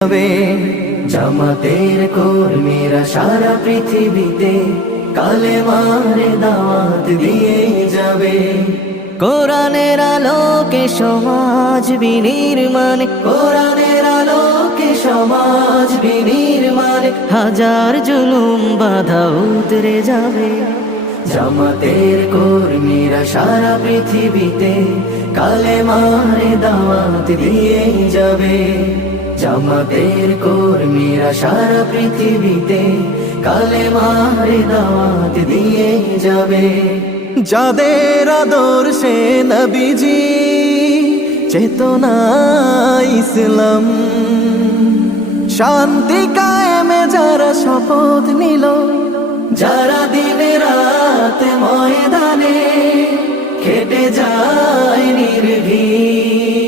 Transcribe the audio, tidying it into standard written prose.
যাবে জামাতের কর্মীরা সারা পৃথিবীতে কালেমার দাওয়াত দিয়ে যাবে। কোরআনের আলোকে সমাজ বিনির্মাণ, কোরআনের আলোকে সমাজ বিনির্মাণ, হাজার জুলুম বাধা উতরে যাবে। জামাতের কর্মীরা সারা পৃথিবীতে কালেমার দাওয়াত দিয়ে যাবে। জামাতের কর্মীরা সারা পৃথিবীতে কালেমার দাওয়াত দিয়ে যাবে। যাদের আদর্শে নবীজি চেতনা ইসলাম, শান্তি কায়েমে যারা শপথ নিল, যারা দিনে রাতে ময়দানে খেটে যায় নির্ভীক,